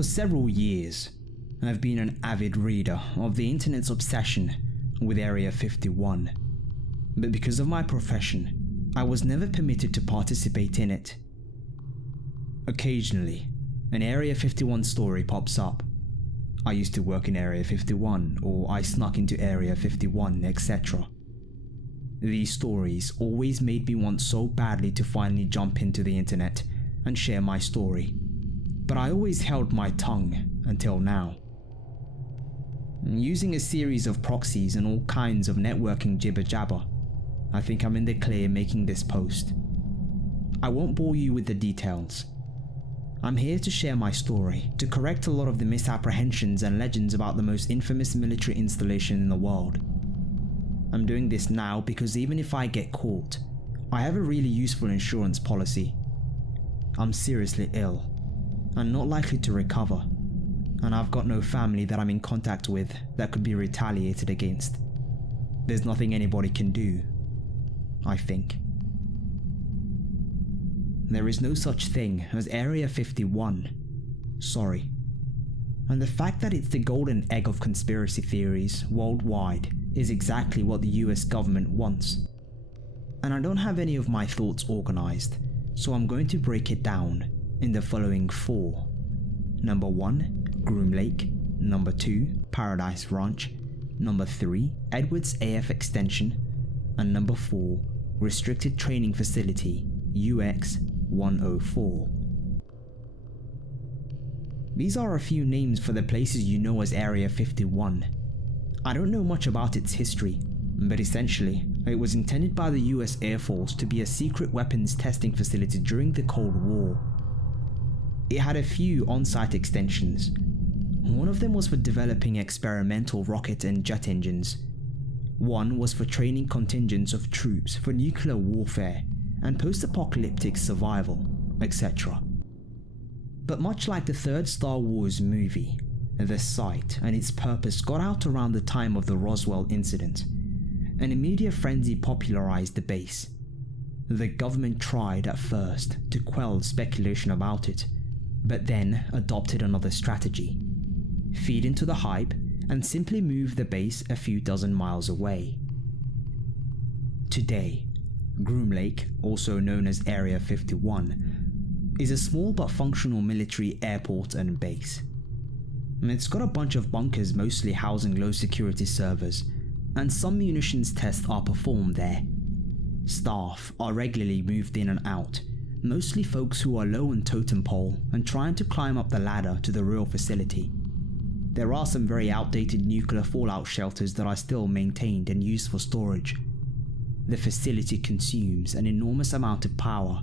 For several years, I've been an avid reader of the internet's obsession with Area 51, but because of my profession, I was never permitted to participate in it. Occasionally, an Area 51 story pops up. I used to work in Area 51, or I snuck into Area 51, etc. These stories always made me want so badly to finally jump into the internet and share my story, but I always held my tongue until now. Using a series of proxies and all kinds of networking jibber jabber, I think I'm in the clear making this post. I won't bore you with the details. I'm here to share my story, to correct a lot of the misapprehensions and legends about the most infamous military installation in the world. I'm doing this now because even if I get caught, I have a really useful insurance policy. I'm seriously ill, and not likely to recover, and I've got no family that I'm in contact with that could be retaliated against. There's nothing anybody can do, I think. There is no such thing as Area 51. Sorry. And the fact that it's the golden egg of conspiracy theories worldwide is exactly what the US government wants. And I don't have any of my thoughts organized, so I'm going to break it down in the following 4. Number 1, Groom Lake. Number 2, Paradise Ranch. Number 3, Edwards AF Extension. And number 4, Restricted Training Facility, UX 104. These are a few names for the places you know as Area 51. I don't know much about its history, but essentially, it was intended by the US Air Force to be a secret weapons testing facility during the Cold War. It had a few on-site extensions. One of them was for developing experimental rocket and jet engines. One was for training contingents of troops for nuclear warfare and post-apocalyptic survival, etc. But much like the third Star Wars movie, the site and its purpose got out around the time of the Roswell incident, and a media frenzy popularized the base. The government tried at first to quell speculation about it, but then adopted another strategy: feed into the hype and simply move the base a few dozen miles away. Today, Groom Lake, also known as Area 51, is a small but functional military airport and base. It's got a bunch of bunkers mostly housing low security servers, and some munitions tests are performed there. Staff are regularly moved in and out, mostly folks who are low on totem pole and trying to climb up the ladder to the real facility. There are some very outdated nuclear fallout shelters that are still maintained and used for storage. The facility consumes an enormous amount of power,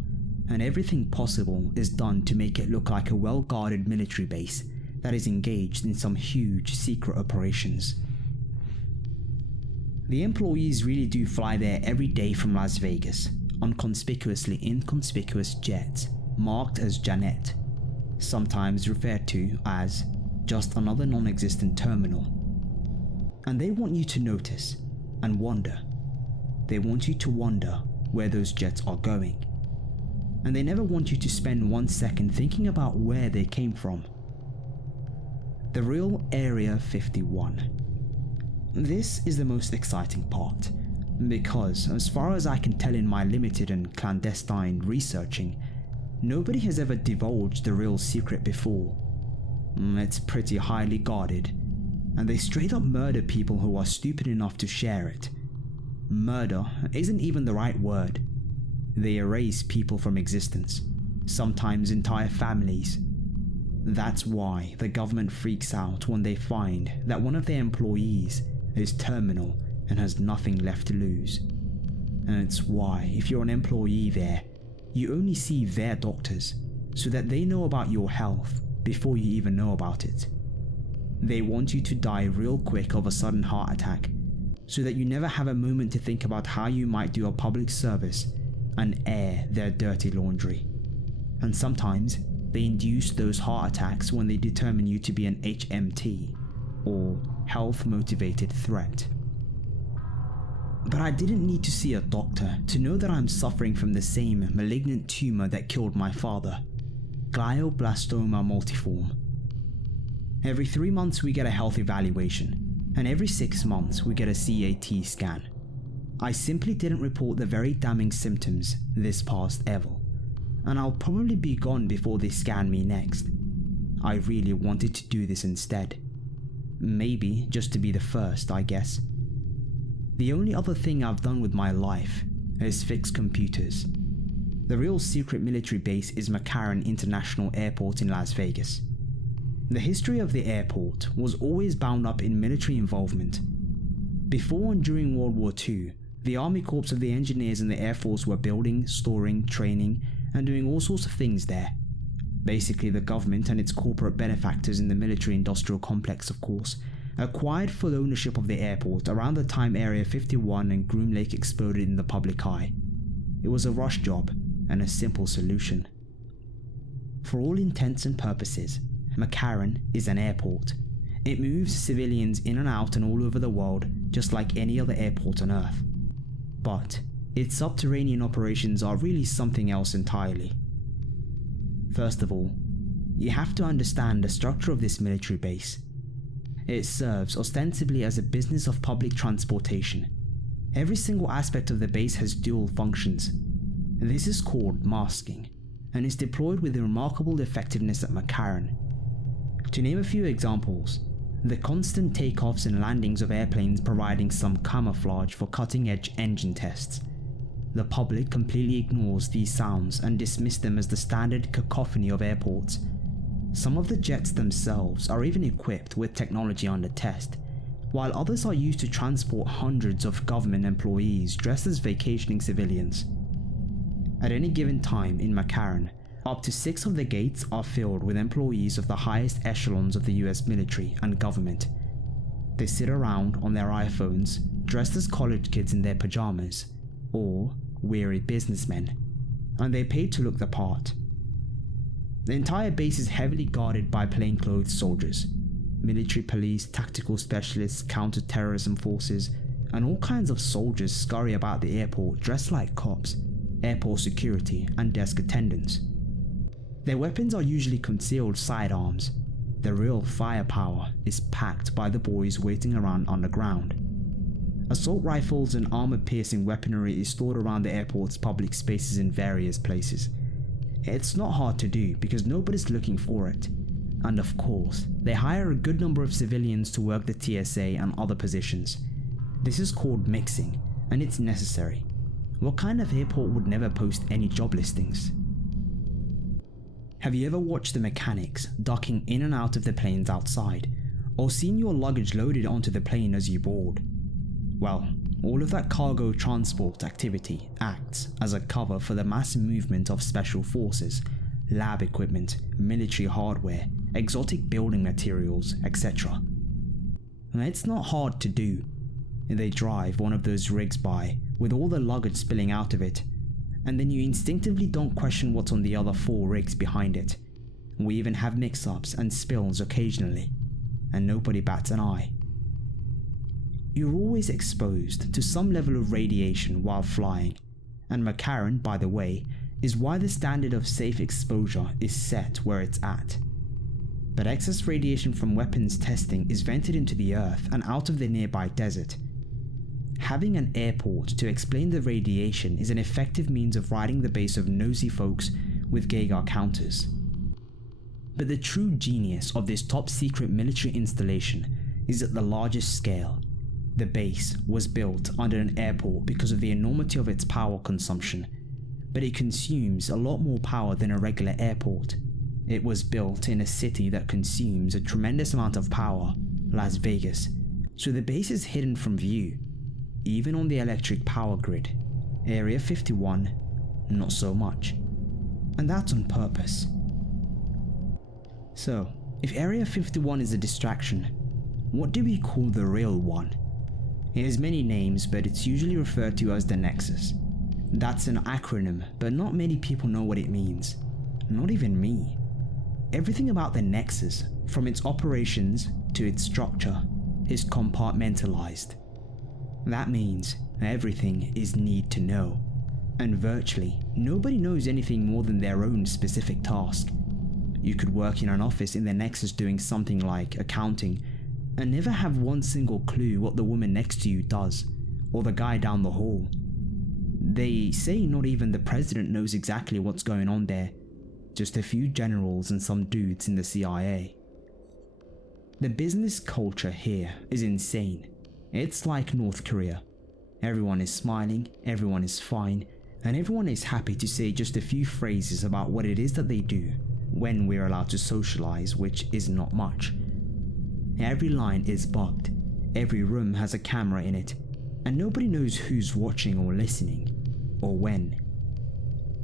and everything possible is done to make it look like a well-guarded military base that is engaged in some huge secret operations. The employees really do fly there every day from Las Vegas on conspicuously inconspicuous jets marked as Janet, sometimes referred to as just another non-existent terminal. And they want you to notice and wonder. They want you to wonder where those jets are going. And they never want you to spend 1 second thinking about where they came from. The real Area 51. This is the most exciting part, because as far as I can tell in my limited and clandestine researching, nobody has ever divulged the real secret before. It's pretty highly guarded, and they straight up murder people who are stupid enough to share it. Murder isn't even the right word. They erase people from existence, sometimes entire families. That's why the government freaks out when they find that one of their employees is terminal and has nothing left to lose. And it's why, if you're an employee there, you only see their doctors, so that they know about your health before you even know about it. They want you to die real quick of a sudden heart attack, so that you never have a moment to think about how you might do a public service and air their dirty laundry. And sometimes they induce those heart attacks when they determine you to be an HMT, or health motivated threat. But I didn't need to see a doctor to know that I'm suffering from the same malignant tumor that killed my father, glioblastoma multiforme. Every 3 months we get a health evaluation, and every 6 months we get a CAT scan. I simply didn't report the very damning symptoms this past Evel, and I'll probably be gone before they scan me next. I really wanted to do this instead. Maybe just to be the first, I guess. The only other thing I've done with my life is fix computers. The real secret military base is McCarran International Airport in Las Vegas. The history of the airport was always bound up in military involvement. Before and during World War II, the Army Corps of the Engineers and the Air Force were building, storing, training, and doing all sorts of things there. Basically, the government and its corporate benefactors in the military-industrial complex, of course, acquired full ownership of the airport around the time Area 51 and Groom Lake exploded in the public eye. It was a rush job and a simple solution. For all intents and purposes, McCarran is an airport. It moves civilians in and out and all over the world, just like any other airport on Earth. But its subterranean operations are really something else entirely. First of all, you have to understand the structure of this military base. It serves ostensibly as a business of public transportation. Every single aspect of the base has dual functions. This is called masking, and is deployed with remarkable effectiveness at McCarran. To name a few examples, the constant takeoffs and landings of airplanes providing some camouflage for cutting-edge engine tests. The public completely ignores these sounds and dismiss them as the standard cacophony of airports. Some of the jets themselves are even equipped with technology under test, while others are used to transport hundreds of government employees dressed as vacationing civilians. At any given time in McCarran, up to 6 of the gates are filled with employees of the highest echelons of the US military and government. They sit around on their iPhones, dressed as college kids in their pajamas, or weary businessmen, and they're paid to look the part. The entire base is heavily guarded by plainclothes soldiers, military police, tactical specialists, counter-terrorism forces, and all kinds of soldiers scurry about the airport dressed like cops, airport security, and desk attendants. Their weapons are usually concealed sidearms. The real firepower is packed by the boys waiting around underground. Assault rifles and armor-piercing weaponry is stored around the airport's public spaces in various places. It's not hard to do because nobody's looking for it. And of course, they hire a good number of civilians to work the TSA and other positions. This is called mixing, and it's necessary. What kind of airport would never post any job listings? Have you ever watched the mechanics ducking in and out of the planes outside, or seen your luggage loaded onto the plane as you board? Well, all of that cargo transport activity acts as a cover for the mass movement of special forces, lab equipment, military hardware, exotic building materials, etc. And it's not hard to do. They drive one of those rigs by, with all the luggage spilling out of it, and then you instinctively don't question what's on the other 4 rigs behind it. We even have mix-ups and spills occasionally, and nobody bats an eye. You're always exposed to some level of radiation while flying, and McCarran, by the way, is why the standard of safe exposure is set where it's at. But excess radiation from weapons testing is vented into the earth and out of the nearby desert. Having an airport to explain the radiation is an effective means of riding the base of nosy folks with Geiger counters. But the true genius of this top secret military installation is at the largest scale. The base was built under an airport because of the enormity of its power consumption, but it consumes a lot more power than a regular airport. It was built in a city that consumes a tremendous amount of power, Las Vegas, so the base is hidden from view. Even on the electric power grid, Area 51, not so much. And that's on purpose. So, if Area 51 is a distraction, what do we call the real one? It has many names, but it's usually referred to as the Nexus. That's an acronym, but not many people know what it means. Not even me. Everything about the Nexus, from its operations to its structure, is compartmentalized. That means everything is need to know, and virtually nobody knows anything more than their own specific task. You could work in an office in the Nexus doing something like accounting and never have one single clue what the woman next to you does, or the guy down the hall. They say not even the president knows exactly what's going on there, just a few generals and some dudes in the CIA. The business culture here is insane. It's like North Korea. Everyone is smiling, everyone is fine, and everyone is happy to say just a few phrases about what it is that they do when we're allowed to socialize, which is not much. Every line is bugged, every room has a camera in it, and nobody knows who's watching or listening, or when.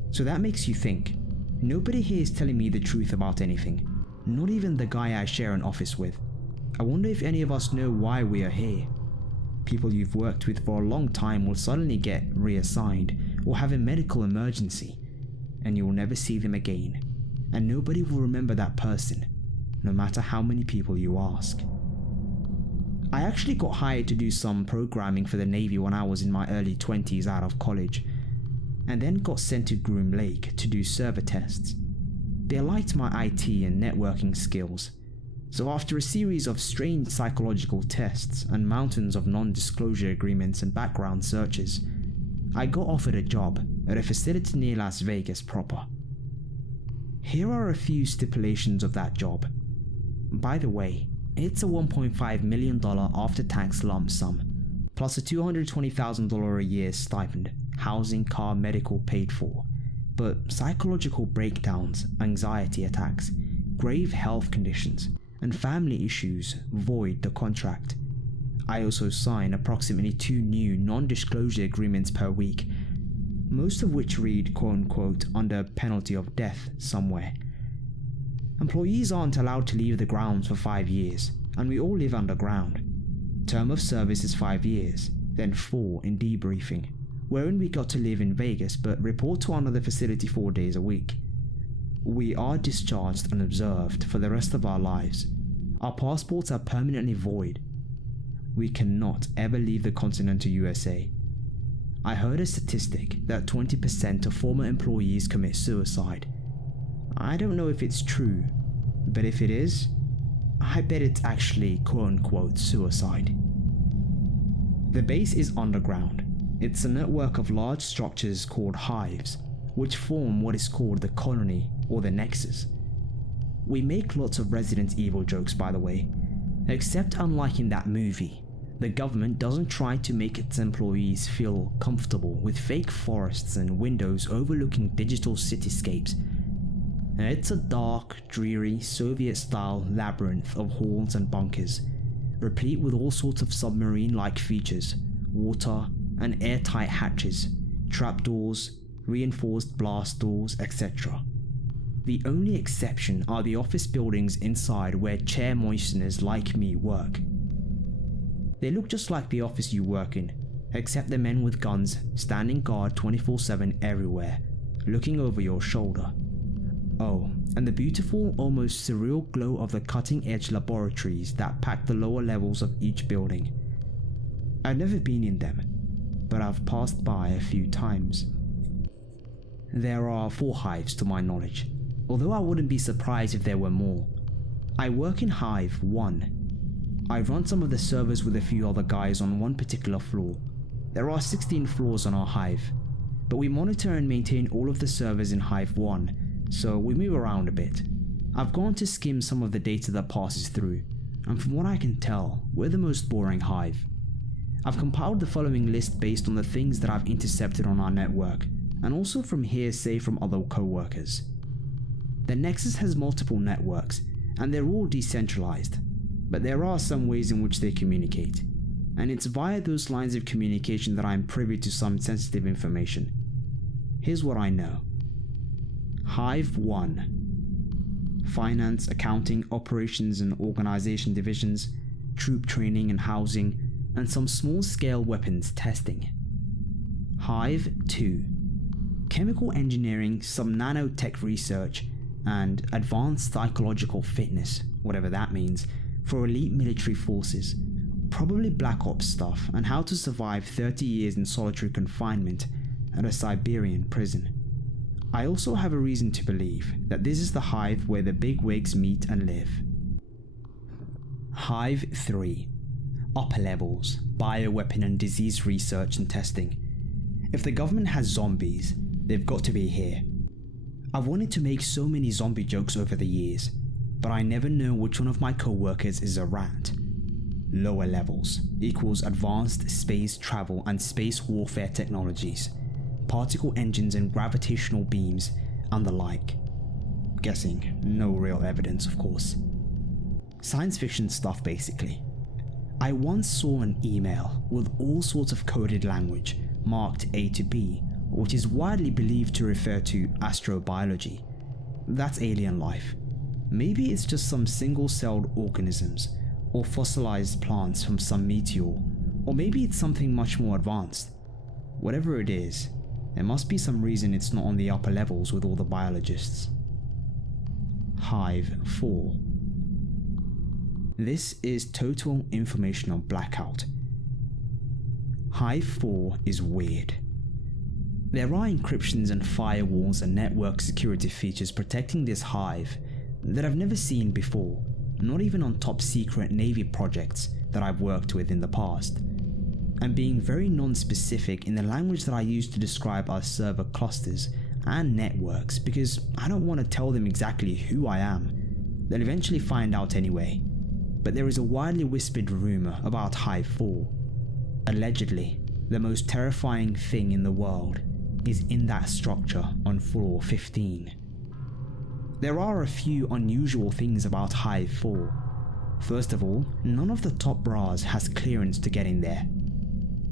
So that makes you think, nobody here is telling me the truth about anything, not even the guy I share an office with. I wonder if any of us know why we are here. People you've worked with for a long time will suddenly get reassigned or have a medical emergency, and you will never see them again, and nobody will remember that person, no matter how many people you ask. I actually got hired to do some programming for the Navy when I was in my early 20s out of college, and then got sent to Groom Lake to do server tests. They liked my IT and networking skills, so after a series of strange psychological tests and mountains of non-disclosure agreements and background searches, I got offered a job at a facility near Las Vegas proper. Here are a few stipulations of that job. By the way, it's a $1.5 million after-tax lump sum, plus a $220,000 a year stipend, housing, car, medical paid for, but psychological breakdowns, anxiety attacks, grave health conditions, and family issues void the contract. I also sign approximately 2 new non-disclosure agreements per week, most of which read quote-unquote under penalty of death somewhere. Employees aren't allowed to leave the grounds for 5 years, and we all live underground. Term of service is 5 years, then 4 in debriefing, wherein we got to live in Vegas but report to another facility 4 days a week. We are discharged and observed for the rest of our lives. Our passports are permanently void. We cannot ever leave the continental USA. I heard a statistic that 20% of former employees commit suicide. I don't know if it's true, but if it is, I bet it's actually quote-unquote suicide. The base is underground. It's a network of large structures called hives, which form what is called the colony or the Nexus. We make lots of Resident Evil jokes, by the way, except unlike in that movie, the government doesn't try to make its employees feel comfortable with fake forests and windows overlooking digital cityscapes. It's a dark, dreary, Soviet-style labyrinth of halls and bunkers, replete with all sorts of submarine-like features, water and airtight hatches, trapdoors, reinforced blast doors, etc. The only exception are the office buildings inside where chair moisteners like me work. They look just like the office you work in, except the men with guns standing guard 24/7 everywhere, looking over your shoulder. Oh, and the beautiful, almost surreal glow of the cutting-edge laboratories that pack the lower levels of each building. I've never been in them, but I've passed by a few times. There are 4 hives to my knowledge, although I wouldn't be surprised if there were more. I work in Hive 1. I run some of the servers with a few other guys on one particular floor. There are 16 floors on our hive, but we monitor and maintain all of the servers in Hive 1, so we move around a bit. I've gone to skim some of the data that passes through, and from what I can tell, we're the most boring hive. I've compiled the following list based on the things that I've intercepted on our network, and also from hearsay from other co-workers. The Nexus has multiple networks, and they're all decentralized, but there are some ways in which they communicate, and it's via those lines of communication that I'm privy to some sensitive information. Here's what I know. Hive 1. Finance, accounting, operations and organization divisions, troop training and housing, and some small-scale weapons testing. Hive 2. Chemical engineering, some nanotech research, and advanced psychological fitness, whatever that means, for elite military forces. Probably Black Ops stuff and how to survive 30 years in solitary confinement at a Siberian prison. I also have a reason to believe that this is the hive where the bigwigs meet and live. Hive 3. Upper levels, bioweapon and disease research and testing. If the government has zombies, they've got to be here. I've wanted to make so many zombie jokes over the years, but I never know which one of my co-workers is a rat. Lower levels equals advanced space travel and space warfare technologies, particle engines and gravitational beams, and the like. Guessing, no real evidence, of course. Science fiction stuff, basically. I once saw an email with all sorts of coded language marked A to B, which is widely believed to refer to astrobiology. That's alien life. Maybe it's just some single-celled organisms or fossilized plants from some meteor, or maybe it's something much more advanced. Whatever it is, there must be some reason it's not on the upper levels with all the biologists. Hive 4. This is total informational blackout. Hive 4 is weird. There are encryptions and firewalls and network security features protecting this hive that I've never seen before, not even on top secret Navy projects that I've worked with in the past, and being very non-specific in the language that I use to describe our server clusters and networks, because I don't want to tell them exactly who I am. They'll eventually find out anyway. But there is a widely whispered rumor about Hive 4. Allegedly, the most terrifying thing in the world is in that structure on floor 15. There are a few unusual things about Hive 4. First of all, none of the top brass has clearance to get in there.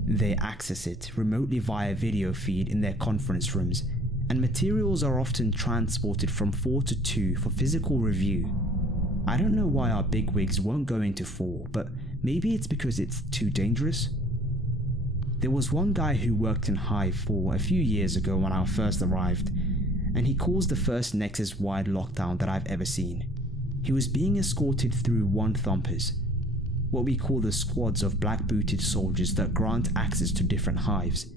They access it remotely via video feed in their conference rooms, and materials are often transported from 4 to 2 for physical review. I don't know why our bigwigs won't go into 4, but maybe it's because it's too dangerous. There was one guy who worked in Hive 4 a few years ago when I first arrived, and he caused the first Nexus-wide lockdown that I've ever seen. He was being escorted through one-thumpers, what we call the squads of black-booted soldiers that grant access to different hives.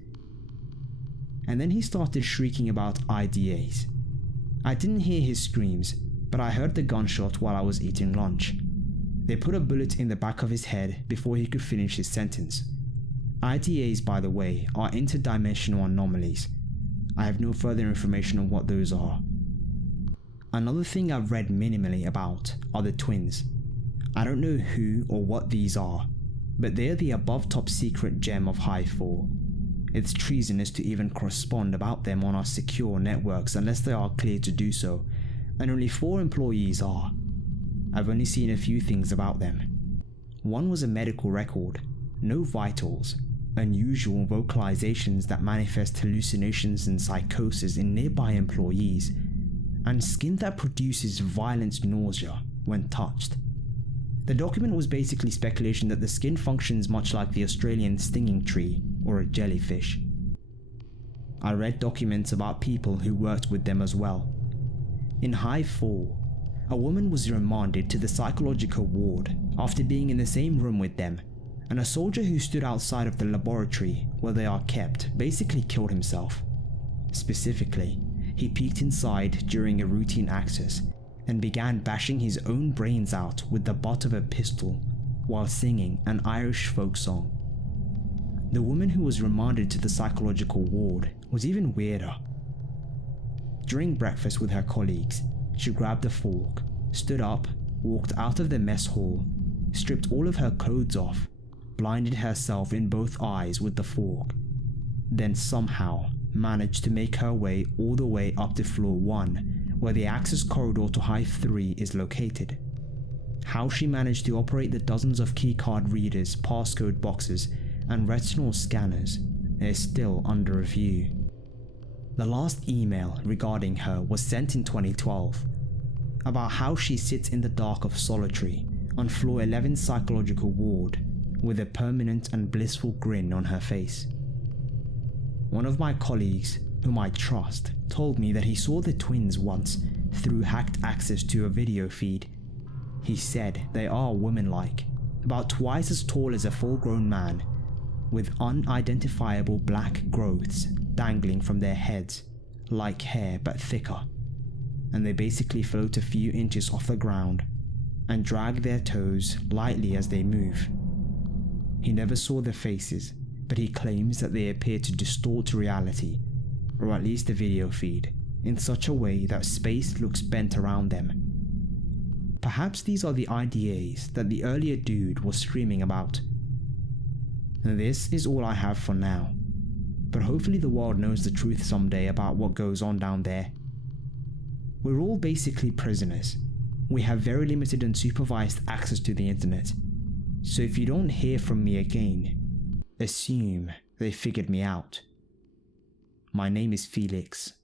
And then he started shrieking about IDAs. I didn't hear his screams, but I heard the gunshot while I was eating lunch. They put a bullet in the back of his head before he could finish his sentence. IDAs, by the way, are interdimensional anomalies. I have no further information on what those are. Another thing I've read minimally about are the twins. I don't know who or what these are, but they're the above top secret gem of Hive 4. It's treasonous to even correspond about them on our secure networks unless they are clear to do so, and only 4 employees are. I've only seen a few things about them. One was a medical record, no vitals, unusual vocalizations that manifest hallucinations and psychosis in nearby employees, and skin that produces violent nausea when touched. The document was basically speculation that the skin functions much like the Australian stinging tree or a jellyfish. I read documents about people who worked with them as well. In Hive 4, a woman was remanded to the psychological ward after being in the same room with them, and a soldier who stood outside of the laboratory where they are kept basically killed himself. Specifically, he peeked inside during a routine access and began bashing his own brains out with the butt of a pistol while singing an Irish folk song. The woman who was remanded to the psychological ward was even weirder. During breakfast with her colleagues, she grabbed a fork, stood up, walked out of the mess hall, stripped all of her clothes off, blinded herself in both eyes with the fork, then somehow managed to make her way all the way up to floor 1, where the access corridor to Hive 3 is located. How she managed to operate the dozens of keycard readers, passcode boxes, and retinal scanners is still under review. The last email regarding her was sent in 2012, about how she sits in the dark of solitary on floor 11's psychological ward with a permanent and blissful grin on her face. One of my colleagues, whom I trust, told me that he saw the twins once through hacked access to a video feed. He said they are woman-like, about twice as tall as a full-grown man, with unidentifiable black growths dangling from their heads like hair but thicker, and they basically float a few inches off the ground and drag their toes lightly as they move. He never saw their faces, but he claims that they appear to distort reality, or at least the video feed, in such a way that space looks bent around them. Perhaps these are the IDAs that the earlier dude was screaming about. This is all I have for now, but hopefully the world knows the truth someday about what goes on down there. We're all basically prisoners. We have very limited and supervised access to the internet, so if you don't hear from me again, assume they figured me out. My name is Felix.